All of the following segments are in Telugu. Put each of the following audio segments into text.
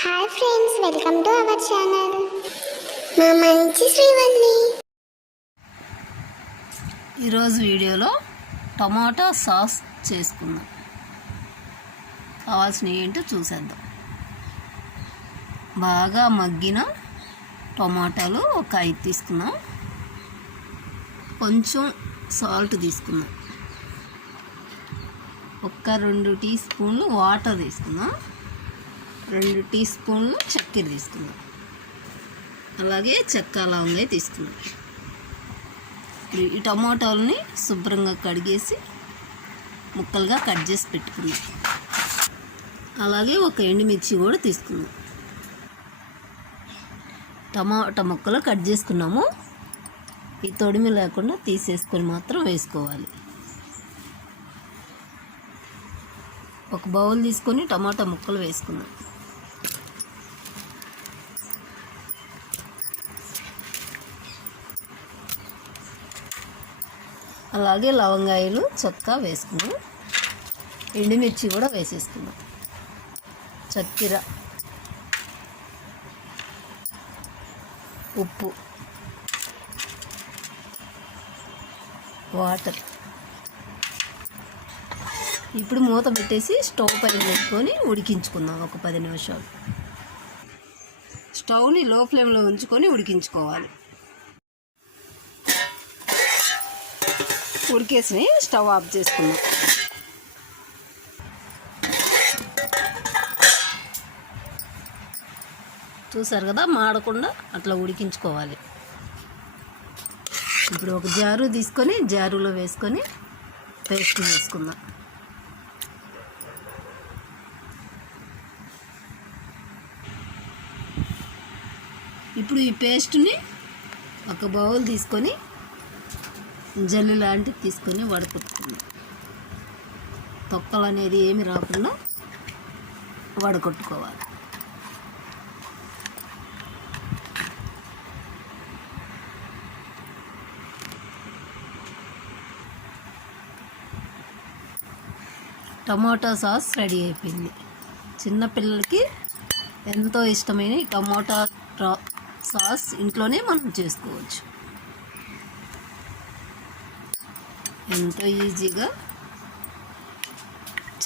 Hi friends, welcome to our channel. మా మంచి శ్రీవల్లి. ఈరోజు వీడియోలో టమాటా సాస్ చేసుకుందాం. కావాల్సినవి ఏంటో చూసేద్దాం. బాగా మగ్గిన టమాటాలు ఒక 5 తీసుకున్నాం. కొంచెం సాల్ట్ తీసుకుందాం. ఒక 2 టీ స్పూన్లు వాటర్ తీసుకుందాం. 2 టీ స్పూన్లు చక్కెర తీసుకుందాం. అలాగే చెక్క లవంగాయ తీసుకుందాం. ఈ టమాటాలని శుభ్రంగా కడిగేసి ముక్కలుగా కట్ చేసి పెట్టుకుందాం. అలాగే ఒక ఎండుమిర్చి కూడా తీసుకుందాం. టమాటా ముక్కలు కట్ చేసుకున్నాము. ఈ తొడిమి లేకుండా తీసేసుకొని మాత్రం వేసుకోవాలి. ఒక బౌల్ తీసుకొని టమాటా ముక్కలు వేసుకుందాం. అలాగే లవంగాయలు చెక్క వేసుకున్నాం. ఎండుమిర్చి కూడా వేసేసుకున్నాం. చక్కెర, ఉప్పు, వాటర్. ఇప్పుడు మూత పెట్టేసి స్టవ్ పైన పెట్టుకొని ఉడికించుకుందాం ఒక 10 నిమిషాలు. స్టవ్ని లో ఫ్లేమ్లో ఉంచుకొని ఉడికించుకోవాలి. ఉడికేసి స్టవ్ ఆఫ్ చేసుకుందాం. చూసారు కదా, మాడకుండా అట్లా ఉడికించుకోవాలి. ఇప్పుడు ఒక జారు తీసుకొని జారులో వేసుకొని పేస్ట్ వేసుకుందాం. ఇప్పుడు ఈ పేస్ట్ని ఒక బౌల్ తీసుకొని జల్లి లాంటివి తీసుకొని వడకొట్టుకుందాం. తొక్కలు అనేది ఏమి రాకుండా వడకొట్టుకోవాలి. టమాటా సాస్ రెడీ అయిపోయింది. చిన్నపిల్లలకి ఎంతో ఇష్టమైన ఈ టమాటా సాస్ ఇంట్లోనే మనం చేసుకోవచ్చు. ఎంతో ఈజీగా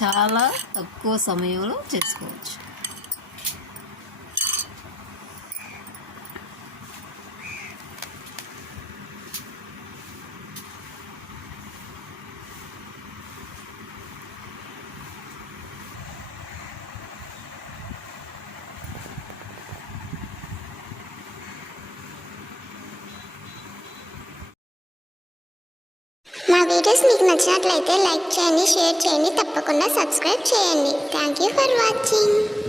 చాలా తక్కువ సమయంలో చేసుకోవచ్చు. మా వీడియోస్ మీకు నచ్చినట్లయితే లైక్ చేయండి, షేర్ చేయండి, తప్పకుండా సబ్స్క్రైబ్ చేయండి. Thank you for watching.